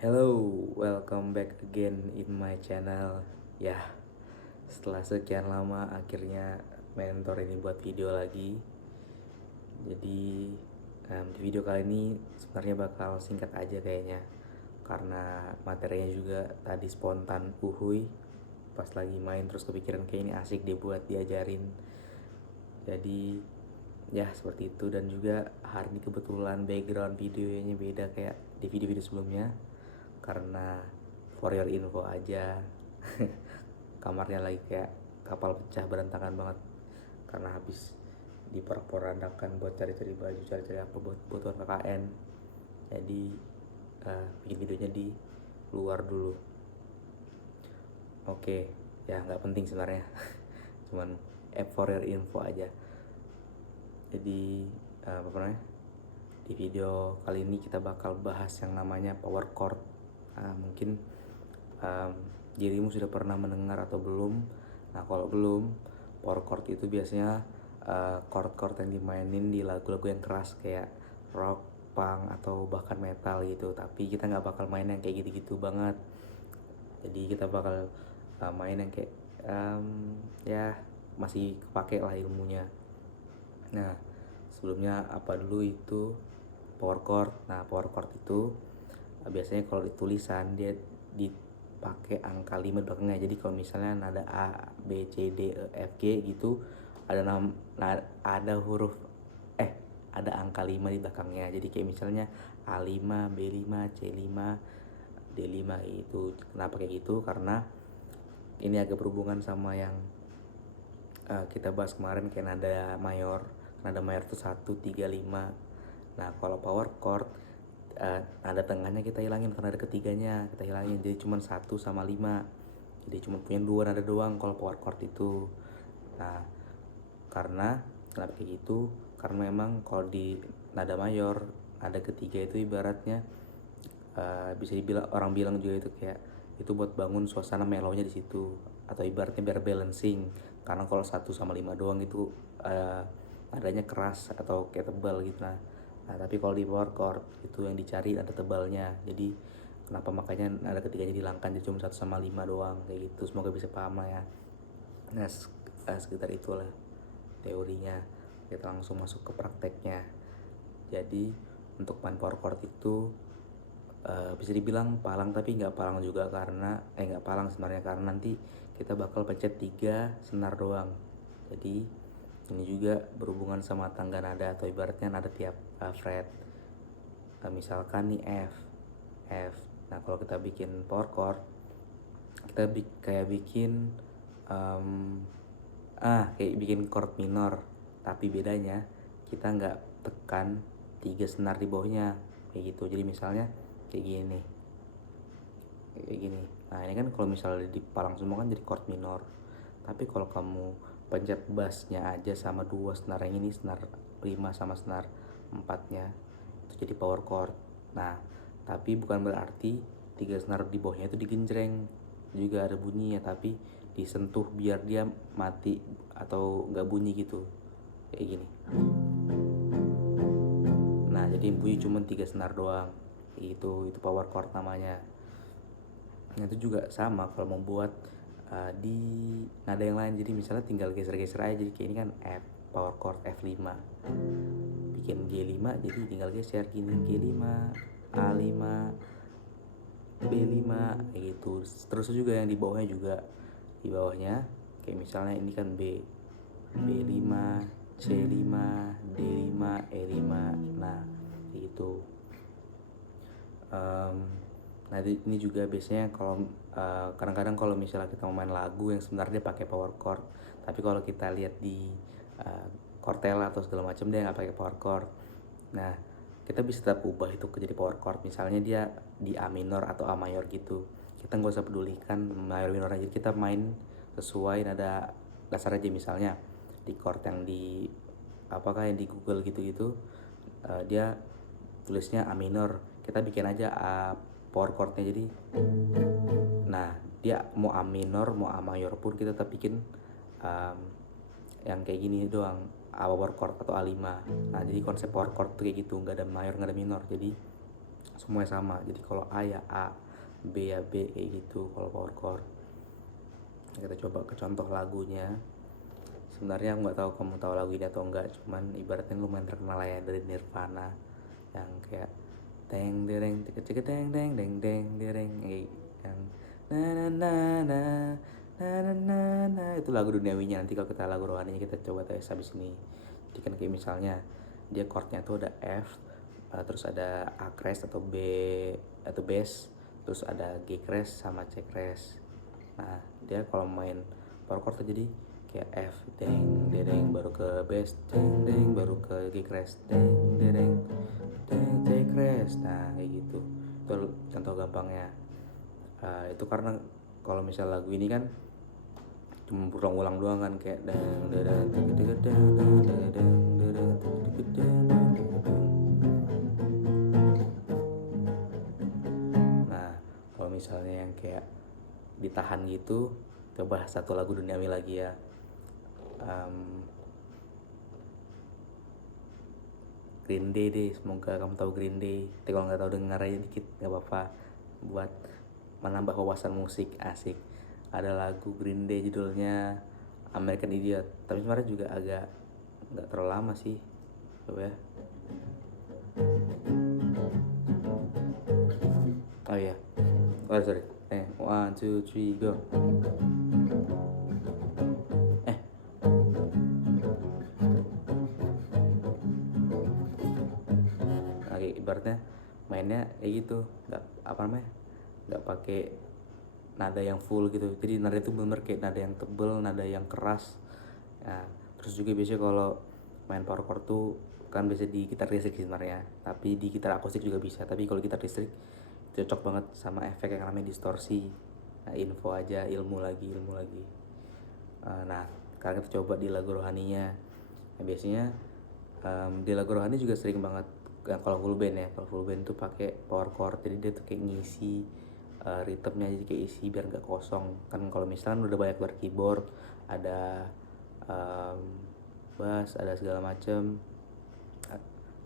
Hello, welcome back again in my channel. Ya, setelah sekian lama akhirnya mentor ini buat video lagi. Jadi di video kali ini sebenarnya bakal singkat aja kayaknya, karena materinya juga tadi spontan uhuy. Pas lagi main terus kepikiran kayak ini asik dibuat diajarin. Jadi ya seperti itu, dan juga hari ini kebetulan background videonya beda kayak di video-video sebelumnya, karena for your info aja kamarnya lagi kayak kapal pecah, berantakan banget karena habis diporak-porandakan buat cari-cari baju, cari-cari apa buat butuhan KKN. Jadi bikin videonya di luar dulu. Oke, ya nggak penting sebenarnya cuman for your info aja. Jadi apa namanya, di video kali ini kita bakal bahas yang namanya power chord. Mungkin dirimu sudah pernah mendengar atau belum. Nah kalau belum, power chord itu biasanya chord-chord yang dimainin di lagu-lagu yang keras kayak rock, punk, atau bahkan metal gitu. Tapi kita nggak bakal main yang kayak gitu-gitu banget. Jadi kita bakal main yang kayak ya masih kepake lah ilmunya. Nah sebelumnya apa dulu itu power chord. Nah power chord itu biasanya kalau ditulisan dia dipakai angka 5 di belakangnya. Jadi kalau misalnya nada A, B, C, D, E, F, G gitu, ada huruf ada angka 5 di belakangnya. Jadi kayak misalnya A5, B5, C5, D5 itu. Kenapa kayak gitu? Karena ini agak berhubungan sama yang kita bahas kemarin kayak nada mayor. Nada mayor itu 1, 3, 5. Nah kalau power chord nada tengahnya kita hilangin, karena ada ketiganya kita hilangin, jadi cuma 1 sama 5. Jadi cuma punya 2 nada doang kalau power chord itu. Nah karena kenapa kayak gitu, karena memang kalau di nada mayor nada ketiga itu ibaratnya bisa dibilang, orang bilang juga itu kayak itu buat bangun suasana melonya di situ, atau ibaratnya biar balancing. Karena kalau 1 sama 5 doang itu nadanya keras atau kayak tebal gitu. Nah tapi kalau di power chord itu yang dicari ada tebalnya. Jadi kenapa makanya nada ketiganya dihilangkan, jadi cuma 1 sama 5 doang kayak gitu. Semoga bisa paham lah ya. Nah sekitar itulah teorinya. Kita langsung masuk ke prakteknya. Jadi untuk main power chord itu bisa dibilang palang tapi nggak palang juga, karena nggak palang sebenarnya, karena nanti kita bakal pencet 3 senar doang. Jadi ini juga berhubungan sama tangga nada atau ibaratnya nada tiap fret. Misalkan nih F. Nah kalau kita bikin power chord, kita kayak bikin kayak bikin chord minor, tapi bedanya kita nggak tekan 3 senar di bawahnya kayak gitu. Jadi misalnya kayak gini. Nah ini kan kalau misalnya di palang semua kan jadi chord minor. Tapi kalau kamu pencet bassnya aja sama 2 senar yang ini, senar 5 sama senar 4-nya, itu jadi power chord. Nah tapi bukan berarti 3 senar di bawahnya itu digenjreng, juga ada bunyinya tapi disentuh biar dia mati atau nggak bunyi gitu, kayak gini. Nah jadi bunyi cuma 3 senar doang, itu power chord namanya. Nah itu juga sama kalau membuat di nada yang lain. Jadi misalnya tinggal geser-geser aja, jadi kayak ini kan F, power chord F5, bikin G5, jadi tinggal geser gini, G5, A5, B5 kayak gitu. Terus juga yang di bawahnya juga, di bawahnya kayak misalnya ini kan B, B5, C5, D5, E5. Nah kayak gitu. Nah ini juga biasanya kalau kadang-kadang kalau misalnya kita mau main lagu yang sebenarnya dia pakai power chord, tapi kalau kita lihat di Cortella atau segala macam dia nggak pakai power chord. Nah kita bisa tetap ubah itu jadi power chord. Misalnya dia di A minor atau A mayor gitu, kita nggak usah pedulikan mayor minor aja, kita main sesuai nada dasar aja. Misalnya di chord yang di apakah yang di Google gitu-gitu, dia tulisnya A minor, kita bikin aja A power chordnya. Jadi nah dia mau A minor mau A mayor pun kita tetap bikin yang kayak gini doang, A power chord atau A5. Nah jadi konsep power chord tuh kayak gitu, nggak ada mayor nggak ada minor, jadi semuanya sama. Jadi kalau A ya A, B ya B, kayak gitu kalau power chord. Kita coba ke contoh lagunya. Sebenarnya aku nggak tahu kamu tahu lagu ini atau enggak, cuman ibaratnya lumayan terkenal lah ya, dari Nirvana yang kayak teng dereng cek cek teng teng deng deng dereng, yang na na na na na na na na, itu lagu duniawinya. Nanti kalau kita lagu rohaninya kita coba tes habis ini. Jadi kan kayak misalnya dia chordnya tuh ada F, terus ada A crash atau B atau bass, terus ada G crash sama C crash. Nah dia kalau main power chord jadi kayak F deng dereng, baru ke bass deng deng, baru ke G crash deng dereng deng C crash. Nah kayak gitu, itu contoh gampangnya. Itu karena kalau misal lagu ini kan cuma berulang-ulang doang kan, kayak deng dereng deng deng deng deng deng deng deng. Nah kalau misalnya yang kayak ditahan gitu, coba satu lagu duniawi lagi ya. Green Day deh, semoga kamu tahu Green Day. Tapi kalau nggak tahu denger aja dikit, nggak apa-apa, buat menambah wawasan musik. Asik. Ada lagu Green Day judulnya American Idiot, tapi sebenarnya juga agak nggak terlalu lama sih. Coba ya. Oh iya, sorry. One two three go. Eh, oke, ibaratnya mainnya kayak gitu, nggak apa namanya, nggak pakai nada yang full gitu. Jadi nada itu bener kayak nada yang tebel, nada yang keras. Nah, terus juga biasanya kalau main power chord tuh kan biasa di gitar listrik sebenarnya, tapi di gitar akustik juga bisa. Tapi kalau gitar listrik cocok banget sama efek yang namanya distorsi. Nah, info aja, ilmu lagi, ilmu lagi. Nah, sekarang kita coba di lagu rohaninya. Nah, biasanya di lagu rohani juga sering banget kalau full band ya. Kalau full band tuh pakai power chord, jadi dia tuh kayak ngisi ritmenya, jadi kayak isi biar nggak kosong. Kan kalau misalkan udah banyak keyboard, ada bass, ada segala macem,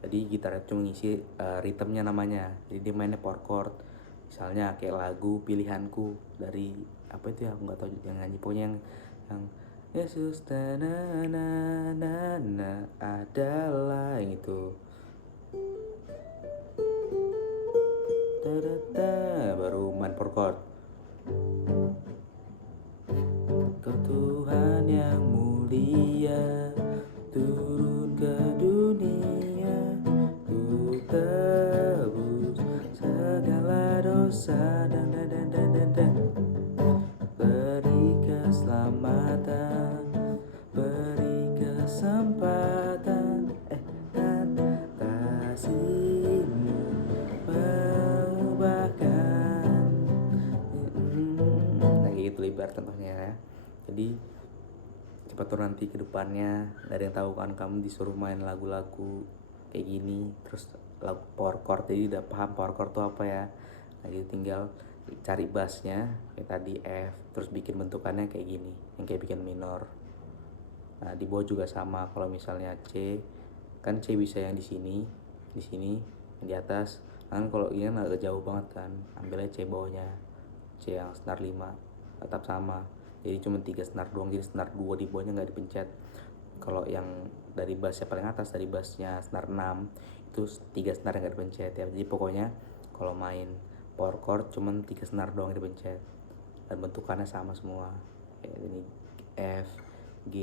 jadi gitarnya cuma ngisi ritmenya namanya. Jadi dia mainnya power chord. Misalnya kayak lagu pilihanku dari apa itu ya, aku nggak tahu yang nyanyi, pokoknya yang Yesus na na na na adalah, yang itu. Baru main power chord. Kau Tuhan yang mulia, turun ke dunia, ku tebus segala dosa dan beri keselamatan, beri kesempatan, dan kasih-Mu mengubahkan. Nah gitu lebar contohnya ya. Jadi cepat tuh nanti ke depannya gak ada yang tahu kan kamu disuruh main lagu-lagu kayak gini, terus lagu power chord, jadi udah paham power chord tuh apa ya. Nah gitu tinggal cari bassnya kayak tadi F, terus bikin bentukannya kayak gini, yang kayak bikin minor. Nah di bawah juga sama, kalau misalnya C kan C bisa yang di sini, yang di atas. Kan kalau ini kan agak jauh banget kan, ambilnya C bawahnya, C yang senar 5, tetap sama. Jadi cuma 3 senar doang, jadi senar 2 di bawahnya nggak dipencet. Kalau yang dari bassnya paling atas, dari bassnya senar 6, itu 3 senar yang nggak dipencet ya. Jadi pokoknya kalau main power chord cuma 3 senar doang yang dipencet, dan bentukannya sama semua. Kayak ini F, G,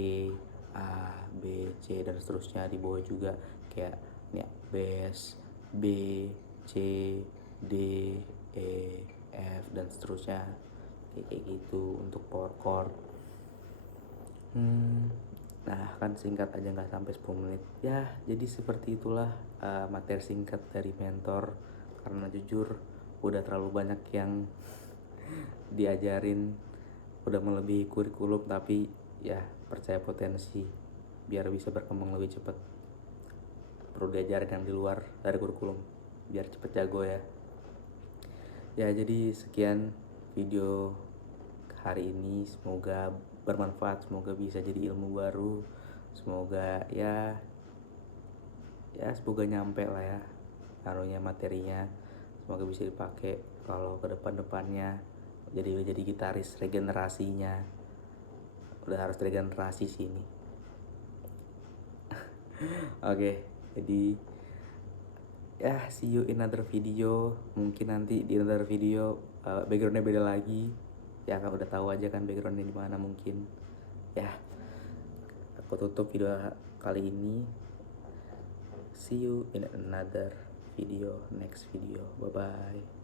A, B, C, dan seterusnya. Di bawah juga kayak ini bass, B, C, D, E, F, dan seterusnya. Kayak gitu untuk power chord. Nah kan singkat aja, nggak sampai 10 menit ya. Jadi seperti itulah materi singkat dari mentor. Karena jujur udah terlalu banyak yang diajarin, udah melebihi kurikulum, tapi ya percaya potensi biar bisa berkembang lebih cepat. Perlu diajarin yang di luar dari kurikulum biar cepet jago ya. Ya jadi sekian video hari ini, semoga bermanfaat, semoga bisa jadi ilmu baru, semoga ya semoga nyampe lah ya naruhnya materinya. semoga bisa dipakai kalau ke depannya jadi gitaris regenerasinya. Udah harus regenerasi sih ini. Oke, jadi ya see you in another video. Mungkin nanti di another video backgroundnya beda lagi. Ya kan udah tahu aja kan backgroundnya di mana mungkin. Ya, aku tutup video kali ini. See you in another video, next video. Bye bye.